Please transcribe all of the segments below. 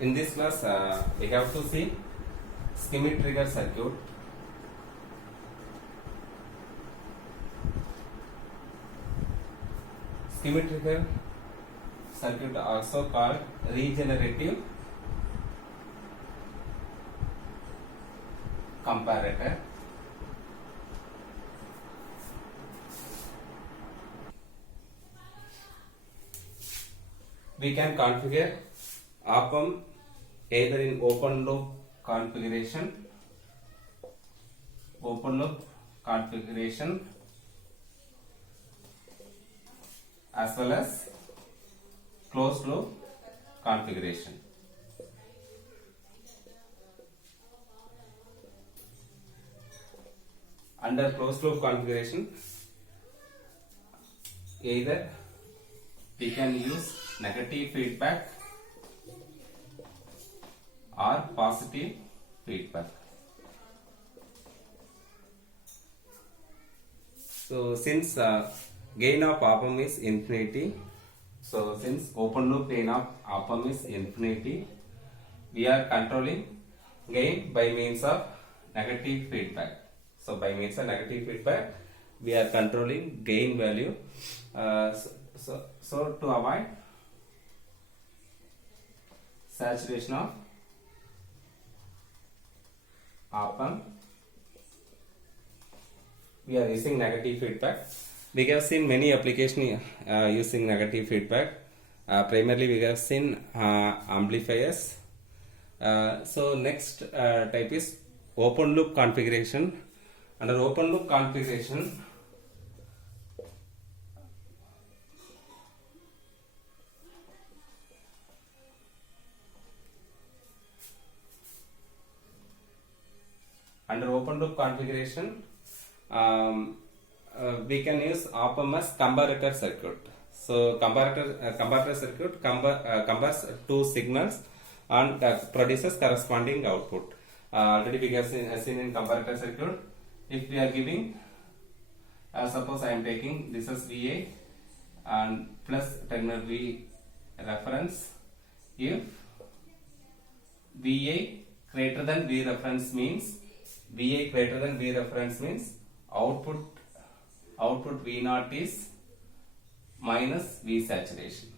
In this class, we have to see schemic trigger circuit. Schemic trigger circuit also called regenerative comparator. We can configure op-amp either in open loop configuration as well as closed loop configuration. Under closed loop configuration, either we can use negative feedback or positive feedback. So since gain of op-amp is infinity, so since open loop gain of op-amp is infinity, we are controlling gain by means of negative feedback. So by means of negative feedback, we are controlling gain value. So to avoid saturation of op-amp, we are using negative feedback. We have seen many applications using negative feedback. Primarily we have seen amplifiers. So next type is open loop configuration. Under open loop configuration, we can use op-amp as comparator circuit. So comparator circuit compares two signals and produces corresponding output. Already we have seen in comparator circuit, if we are giving, suppose I am taking this as VA and plus terminal V reference. If VA greater than V reference means output V0 is minus V saturation.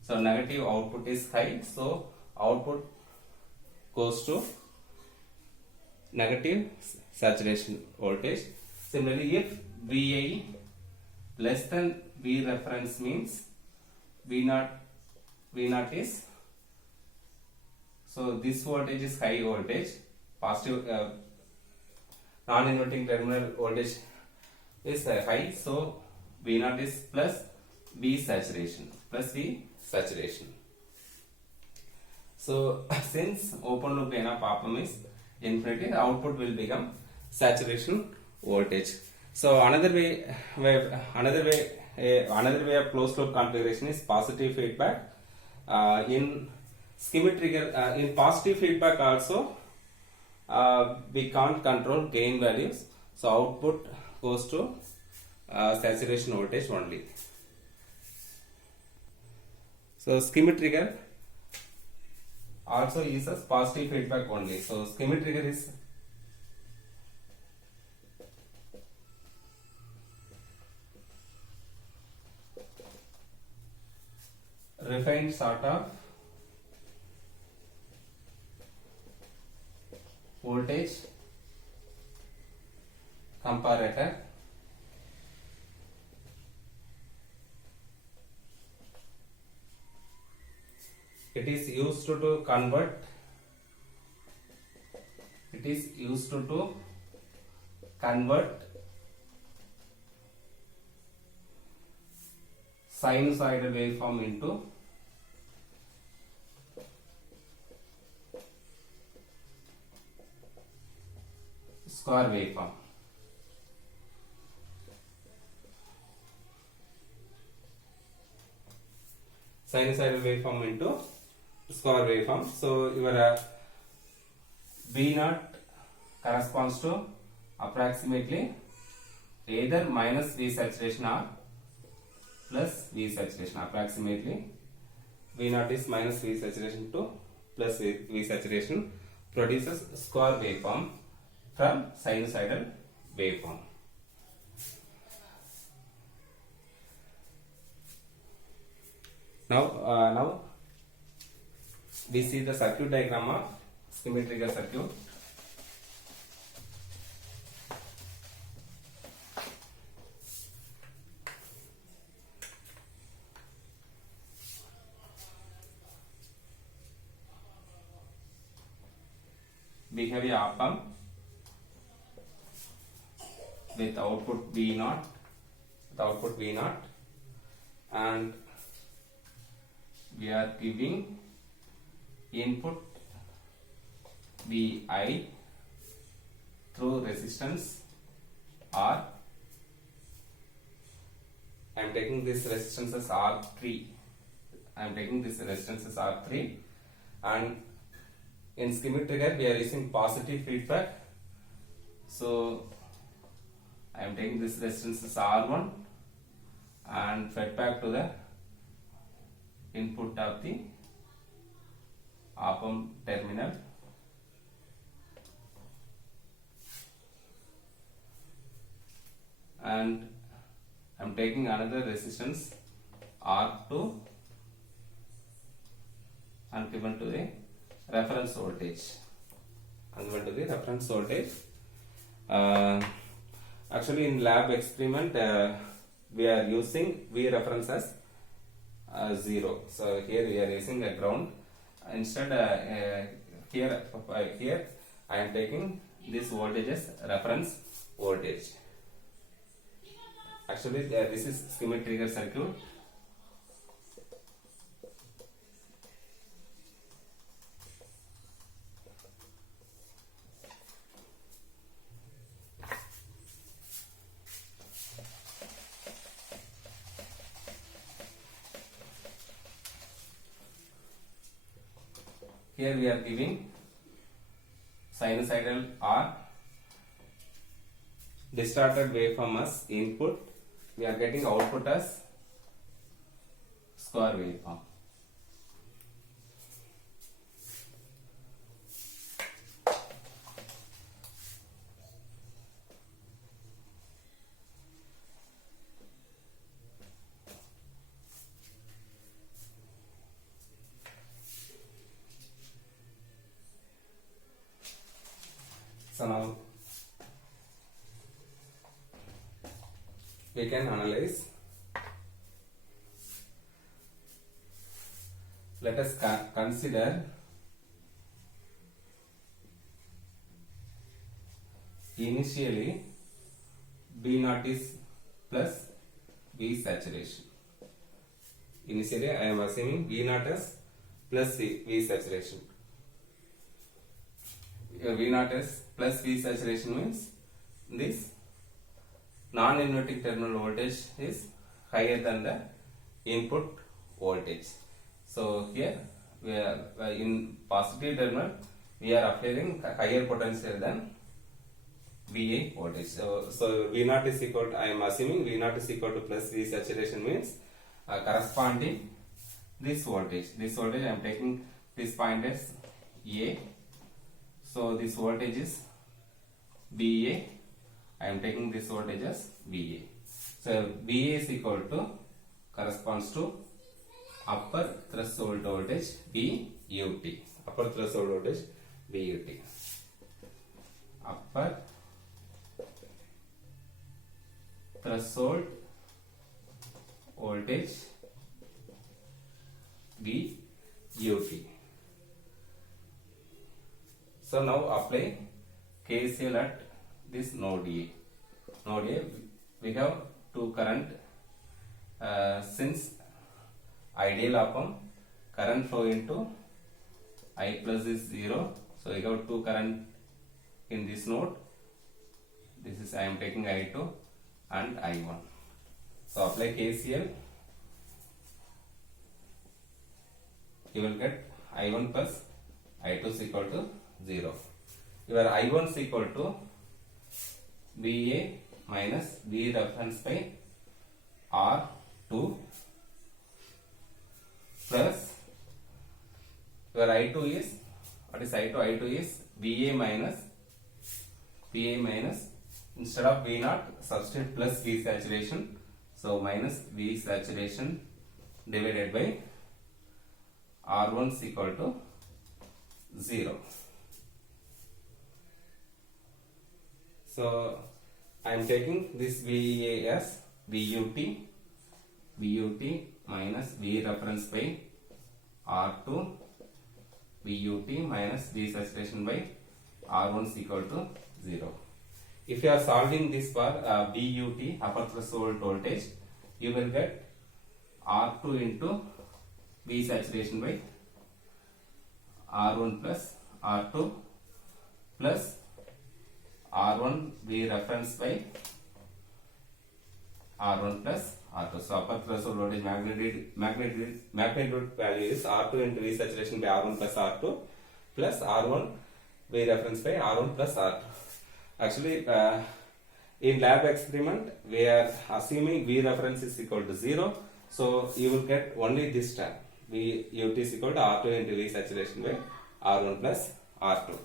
So negative output is high, so output goes to negative saturation voltage. Similarly, if VA less than V reference means V0 is, so this voltage is high voltage, positive non-inverting terminal voltage is high, so V0 is plus V saturation. So since open loop gain of op-amp is infinity, the output will become saturation voltage. So another way of closed loop configuration is positive feedback. In schemic trigger, in positive feedback also, we can't control gain values, so output goes to saturation voltage only. So schemic trigger also uses positive feedback only. So schemic trigger is refined sort of voltage comparator. It is used to convert sinusoidal waveform into square waveform. Sinusoidal waveform into square waveform. So your V0 corresponds to approximately either minus V saturation or plus V saturation. Approximately V0 is minus V saturation to plus V saturation produces square waveform from sinusoidal waveform. Now we see the circuit diagram of schematic trigger circuit. We have a op-amp with output V0, and we are giving input Vi through resistance R. I am taking this resistance as R3. And in schematic trigger we are using positive feedback. So I am taking this resistance as R1 and fed back to the input of the op-amp terminal. And I am taking another resistance R2 and given to the reference voltage. Actually, in lab experiment, we are using V reference as 0. So here we are using a ground. Instead, here I am taking this voltage as reference voltage. Actually, this is schematic trigger circuit. Here we are giving sinusoidal R, distorted waveform as input. We are getting output as square waveform. So now we can analyze. Let us consider initially V0 is plus V saturation. Initially I am assuming V0 as plus V saturation. V0 is plus V saturation means this non-inverting terminal voltage is higher than the input voltage. So here we are in positive terminal we are applying higher potential than VA voltage. So V0 is equal to, I am assuming V0 is equal to plus V saturation means corresponding this voltage. This voltage I am taking this point as A. So this voltage is VA. I am taking this voltage as VA. So VA is equal to corresponds to upper threshold voltage VUT. Upper threshold voltage VUT. Upper threshold voltage VUT. So now apply KCL at this node A. Node A, we have two current. Since ideal op-amp, current flow into I plus is 0. So we have two current in this node. This is I am taking I2 and I1. So apply KCL. You will get I1 plus I2 is equal to 0. Your I1 is equal to VA minus V reference by R2 plus your I2 is, what is I2? I2 is VA minus instead of V naught substitute plus V saturation, so minus V saturation divided by R1 is equal to 0. So I am taking this VA as VUT minus V reference by R2 VUT minus V saturation by R1 is equal to 0. If you are solving this for VUT, upper threshold voltage, you will get R2 into V saturation by R1 plus R2 plus R1 V reference by R1 plus R2. So upper threshold voltage magnitude value is R2 into V saturation by R1 plus R2 plus R1 V reference by R1 plus R2. Actually, in lab experiment, we are assuming V reference is equal to 0. So you will get only this term. VUT is equal to R2 into V saturation by R1 plus R2.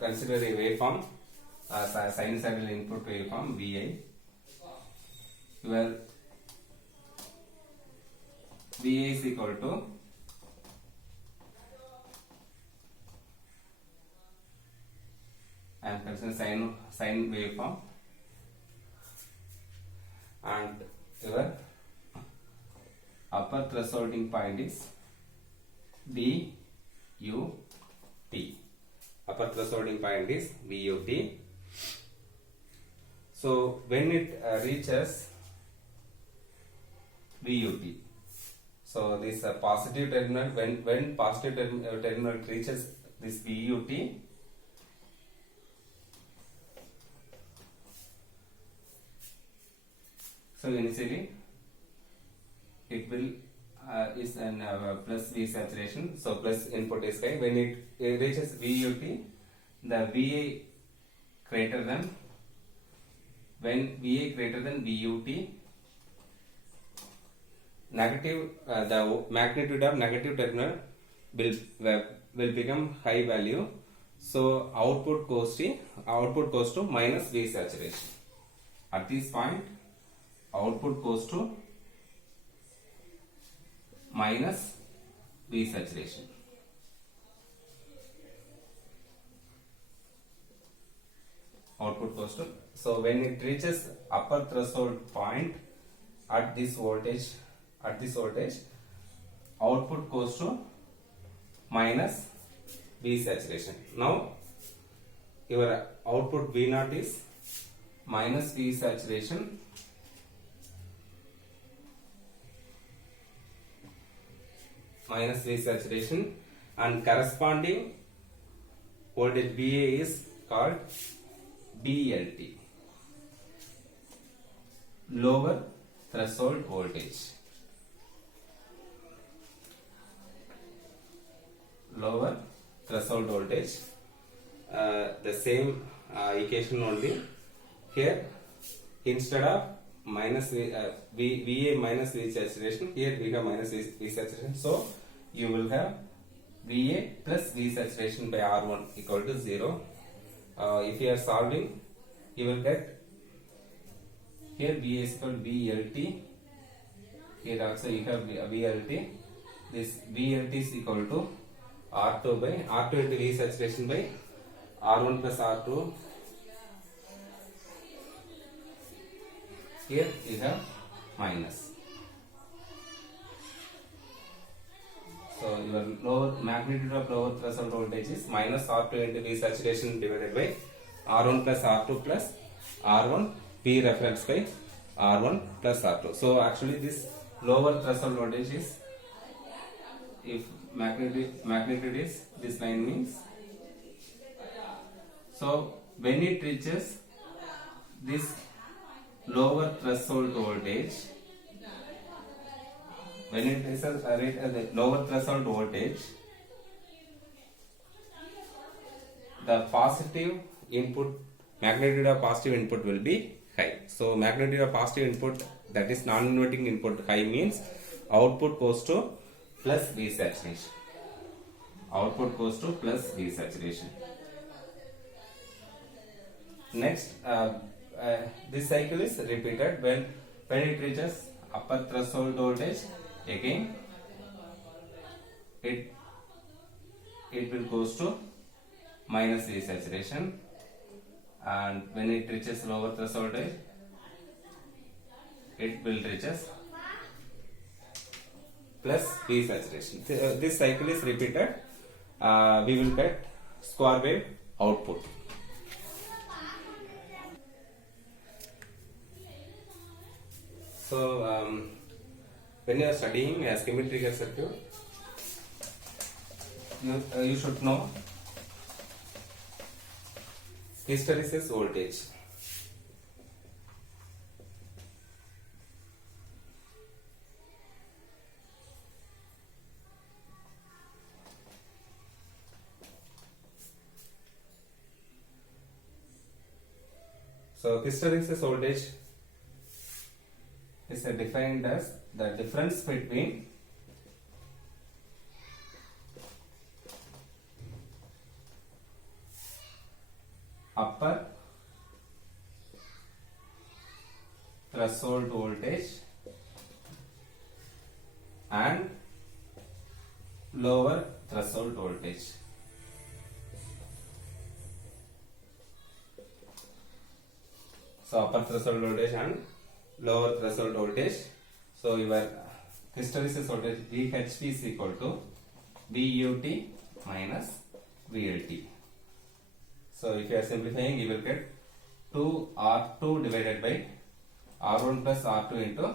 Consider a waveform, sinusoidal input waveform VI, where VA is equal to I am considering sine waveform, and your upper thresholding point is VUT. Upper thresholding point is VUT. So when it reaches VUT, so this positive terminal, when positive terminal reaches this VUT, so initially it will is an plus V saturation, so plus input is high. When it reaches VUT, the VA greater than, when VA greater than VUT, negative the magnitude of negative terminal will become high value, so output goes to minus V saturation. At this point, output goes to minus V saturation. Output goes to, so when it reaches upper threshold point at this voltage, output goes to minus V saturation. Now your output V naught is minus V saturation and corresponding voltage VA is called BLT, lower threshold voltage. Lower threshold voltage, the same equation only. Here instead of minus VA minus V saturation, here we have minus V saturation, so you will have VA plus V saturation by R1 equal to 0. If you are solving, you will get here VA is equal to VLT, here also you have VLT, this VLT is equal to R2 by R2 into V saturation by R1 plus R2. Here you have minus. So your lower magnitude of lower threshold voltage is minus R2 into V saturation divided by R1 plus R2 plus R1 V reference by R1 plus R2. So actually this lower threshold voltage is, if magnitude is, this line means, so when it reaches this lower threshold voltage, when it reaches the lower threshold voltage, the positive input, magnitude of positive input will be high. So magnitude of positive input, that is non-inverting input, high means output goes to plus V saturation. Output goes to plus V saturation. Next, this cycle is repeated when it reaches upper threshold voltage. Again, it will goes to minus V saturation, and when it reaches lower threshold voltage, it will reaches plus V saturation. This cycle is repeated. We will get square wave output. So when you are studying a schematic trigger circuit, you should know hysteresis voltage. So hysteresis voltage is defined as the difference between upper threshold voltage and lower threshold voltage. So upper threshold voltage and lower threshold voltage. So your hysteresis voltage VHP is equal to VUT minus VLT. So if you are simplifying, you will get 2R2 divided by R1 plus R2 into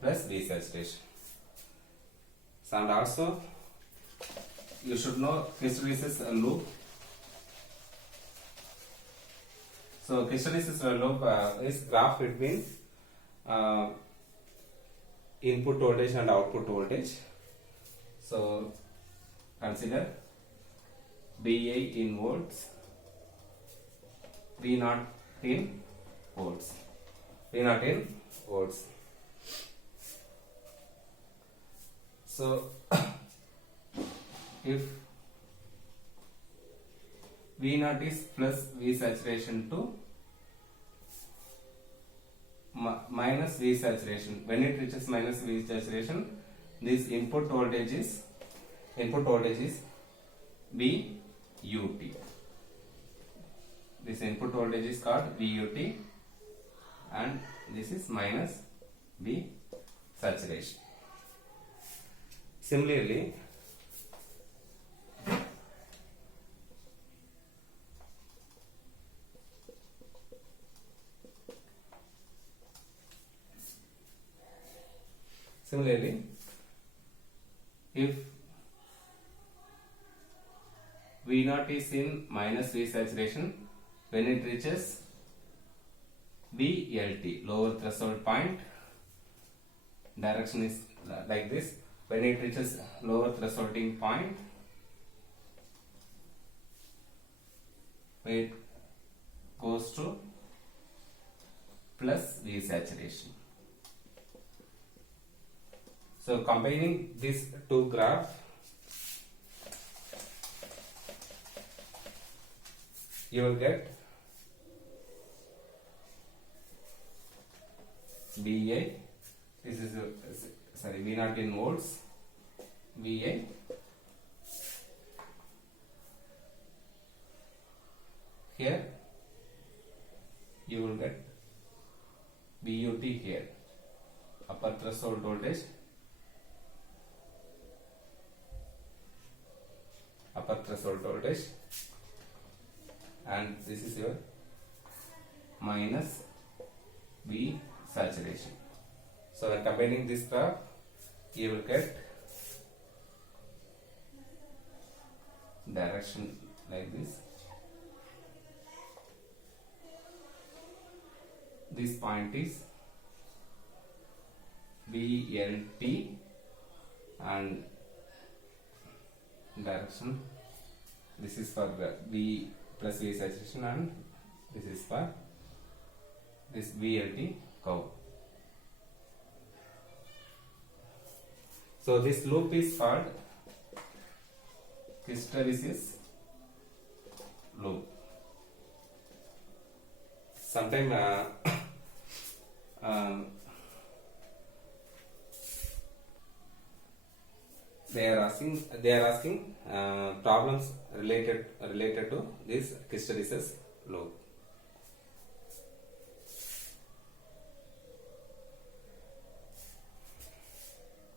plus V saturation. So and also you should know hysteresis loop. So hysteresis loop is graph between input voltage and output voltage. So consider VA in volts, V0 in volts, V0 in volts. So if V0 is plus V saturation to minus V saturation, when it reaches minus V saturation, this input voltage is VUT. This input voltage is called VUT, and this is minus V saturation. Similarly, if V0 is in minus V saturation, when it reaches VLT, lower threshold point, direction is like this. When it reaches lower thresholding point, it goes to plus V saturation. So combining these two graphs, you will get VA. This is V0 in volts, VA. Here you will get VUT here, upper threshold voltage, and this is your minus V saturation. So when combining this graph, you will get direction like this. This point is VLT, and direction. This is for the V plus V saturation, and this is for this VLT curve. So this loop is called hysteresis loop. Sometime they are asking problems related to this hysteresis loop.